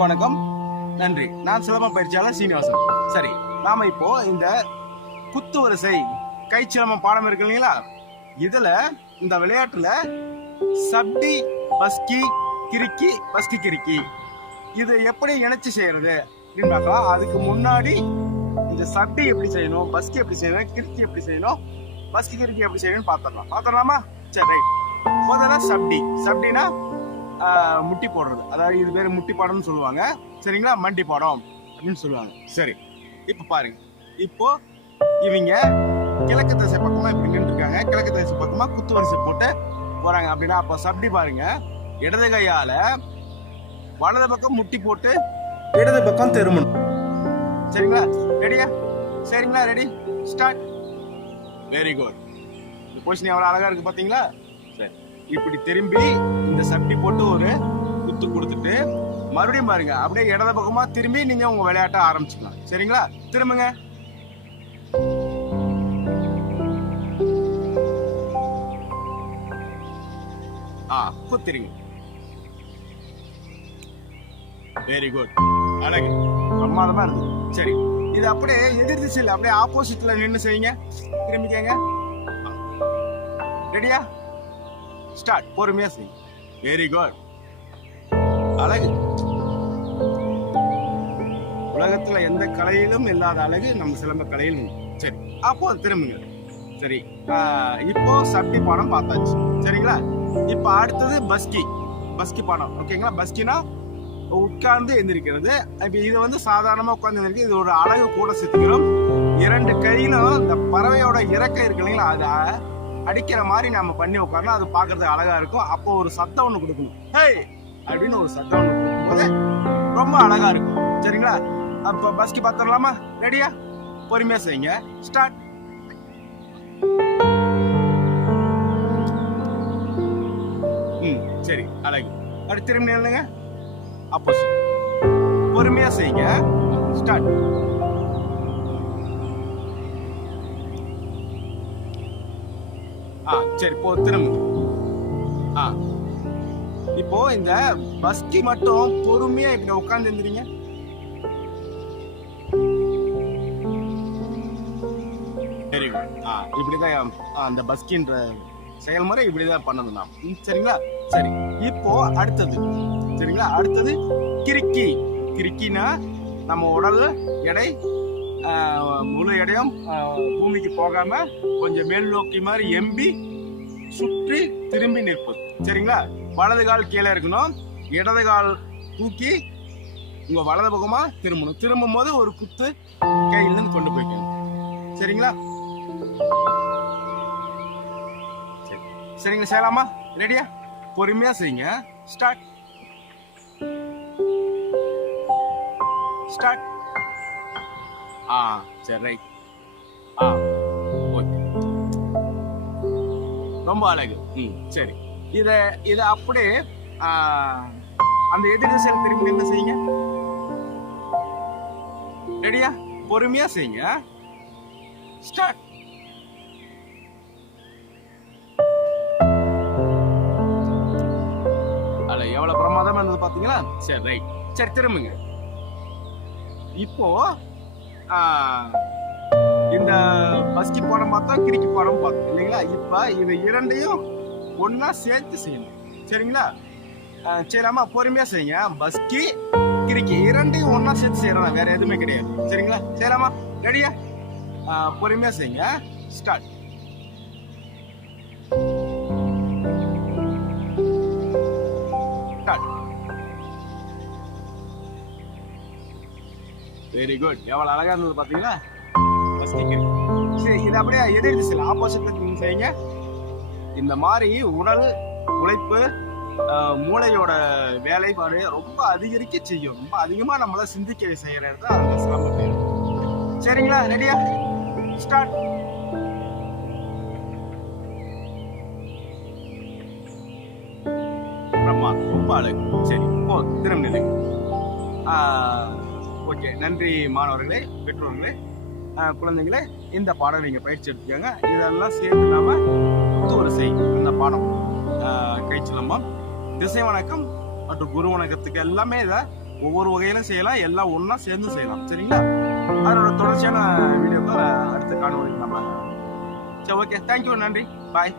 வணக்கம். நன்றி. நான் சிலம்பம் பயிற்சியாளர் சீனிவாசன். சரி நாம இப்போ இந்த குத்து வரிசை கை சிலம்பம் பாடம் இருக்கு இல்லைங்களா? இதுல இந்த விளையாட்டுல சப்டி பஸ்கி கிறுக்கி பஸ்கி கிறுக்கி. இது எப்படி இணைச்சு செய்யறது அப்படின்னு பார்க்கலாம். அதுக்கு முன்னாடி இந்த சப்டி எப்படி செய்யணும் பஸ்கி எப்படி செய்யணும் கிறுக்கி எப்படி செய்யணும் பஸ்கி கிறுக்கி எப்படி செய்யணும்னு பார்த்துடலாம். பார்த்துடலாமா? சரி ரைட் முதல்ல சப்டி. சப்டினா முட்டி போடுறது. அதாவது இது பேர் முட்டி படம்னு சொல்லுவாங்க. சரிங்களா? மண்டி படம் அப்படின்னு சொல்லுவாங்க. சரி. இப்போ பாருங்க. இப்போ இவங்க கிழக்கு திசை பக்கமாக இப்படி நின்றுருக்காங்க. கிழக்கு திசை பக்கமாக குத்து வரிசை போட்டு போகிறாங்க அப்படின்னா அப்போ சப்டி பாருங்க. இடது கையால் வலது பக்கம் முட்டி போட்டு இடது பக்கம் திரும்பணும் சரிங்களா? ரெடியா சரிங்களா? ரெடி ஸ்டார்ட் வெரி குட் இந்த பொசிஷன் எவ்வளோ அழகாக இருக்குது பார்த்தீங்களா இப்படி திரும்பி இந்த சப்டி போட்டு ஒரு குத்து கொடுத்துட்டு மறுபடியும் பாருங்க அப்படியே இடது பக்கமா திரும்பி நீங்க உங்க விளையாட்ட ஆரம்பிச்சுக்கலாம். சரிங்களா? திரும்புங்க. ஆ குத்திரிங்க. வெரி குட் அழகு. பிரமாதமா இருந்தது சரி. இது அப்படியே எதிர் திசையில் அப்படியே ஆப்போசிட்ல நின்று செய்யுங்க. திரும்பிக்கங்க. ரெடியா ஸ்டார்ட். பொறுமையா செய் வெரி குட் அழகு. உலகத்துல எந்த கலையிலும் இல்லாத அழகு நம்ம சிலம்ப கலையில் சரி அப்போ திரும்புங்க சரி இப்போ சட்டி பாடம் பார்த்தாச்சு. சரிங்களா? இப்போ அடுத்தது பஸ்கி. பஸ்கி பாடம். ஓகேங்களா பஸ்கினா உட்கார்ந்து எந்திரிக்கிறது. இப்போ இது வந்து சாதாரணமாக உட்கார்ந்து எந்திரிக்கிறது. இது ஒரு அழகு கூட சேர்த்துக்கிறோம் இரண்டு கையிலும் இந்த பறவையோட இறக்கை இருக்கு இல்லைங்களா? அது அடிக்கிற மாதிரி நம்ம பண்ணி உட்காரலாம் அது பார்க்கறதுக்கு அழகா இருக்கும். அப்போ ஒரு சத்தம் ஒன்று கொடுக்கணும். ஹேய்! அப்படின்னு ஒரு சத்தம் ஒன்று கொடுக்கும்போது ரொம்ப அழகா இருக்கும். சரிங்களா? அப்போ பஸ்க்கு பார்த்துடலாமா ரெடியா பொறுமையா செய்யுங்க. ஸ்டார்ட் ம் சரி. அழகு. அப்படி திரும்பி நில்லுங்க. அப்போ பொறுமையா செய்யுங்க. ஸ்டார்ட் ஆ சரி போ திரும்ப. ஆ. இப்போ இந்த பஸ்கி மட்டும் பொறுமையா இப்படி உட்கார்ந்து இருந்துறீங்க வெரி குட் ஆ இப்படிதான் அந்த பஸ்கின்ற செயல்முறை இப்படிதான் பண்ணணும் நாம். ம், சரிங்களா? சரி இப்போ அடுத்தது. சரிங்களா? அடுத்தது கிறுக்கி. கிறுக்கினா நம்ம உடல் எடை முழு இடையும் பூமிக்கு போகாம கொஞ்சம் மேல் நோக்கி மாதிரி எம்பி சுற்றி திரும்பி நிற்பது சரிங்களா? வலது கால் கீழே இருக்கணும். இடது கால் தூக்கி உங்க வலது பக்கமா திரும்பணும். திரும்பும் போது ஒரு குத்து கையில இருந்து கொண்டு போய்க்கணும் சரிங்களா? சரி. சரிங்களா செய்யலாமா? ரெடியா பொறுமையா செய்யுங்க. ஸ்டார்ட் ஸ்டார்ட் ஆ சரி. ரைட் ஆ ஓகே. ரொம்ப அழகு. ம் சரி. இதை இதை அப்படியே அந்த எதிர் திசையில் திரும்பி என்ன செய்யுங்க. ரெடியா பொறுமையா செய்யுங்க. ஸ்டார்ட் அல்ல எவ்வளவு பிரமாதமா இருந்தது பாத்தீங்களா? சரி ரைட் சரி திரும்புங்க. இப்போ இந்த பஸ்கி படம் பார்த்தோம் கிறுக்கி படம் பார்த்தோம் இல்லைங்களா? இப்போ இது இரண்டையும் ஒன்றா சேர்த்து செய்யணும். சரிங்களா? சரிம்மா பொறுமையாக செய்யுங்க. பஸ்கி கிறுக்கி இரண்டையும் ஒன்றா சேர்த்து செய்யறதா வேற எதுவுமே கிடையாது. சரிங்களா? சரிம்மா ரெடியா பொறுமையாக செய்யுங்க. ஸ்டார்ட் ஸ்டார்ட் வெரி குட் எவ்வளவு அழகா இருந்தது பாத்தீங்களா? சரி இது அப்படியே எதிர் திசையில் ஆப்போசிட்ல நீங்க செய்யுங்க. இந்த மாதிரி உடல் உழைப்பு மூளையோட வேலைப்பாடு ரொம்ப அதிகரிக்க செய்யும். ரொம்ப அதிகமா நம்மள சிந்திக்க செய்யறது தான் அந்த சிரமம் பேர். சரிங்களா? ரெடியா ஸ்டார்ட் பிரம்மா ரொம்ப அழகு சரி போ திரும்ப நிலைங்க ஓகே. நன்றி மாணவர்களே பெற்றோர்களே குழந்தைங்களே இந்த பாடம் நீங்கள் பயிற்சி எடுத்துக்கோங்க. இதெல்லாம் சேர்த்து நாம் ஒத்துவரிசை இந்த பாடம் கைச்சிலம்பம் திசை வணக்கம் மற்றும் குரு வணக்கத்துக்கு எல்லாமே இதை ஒவ்வொரு வகையிலும் செய்யலாம். எல்லாம் ஒன்றா சேர்ந்து செய்யலாம். சரிங்களா? அதனோட தொடர்ச்சியான வீடியோக்கள் அடுத்த காணொலி நம்ம சரி ஓகே. தேங்க்யூ நன்றி. பாய்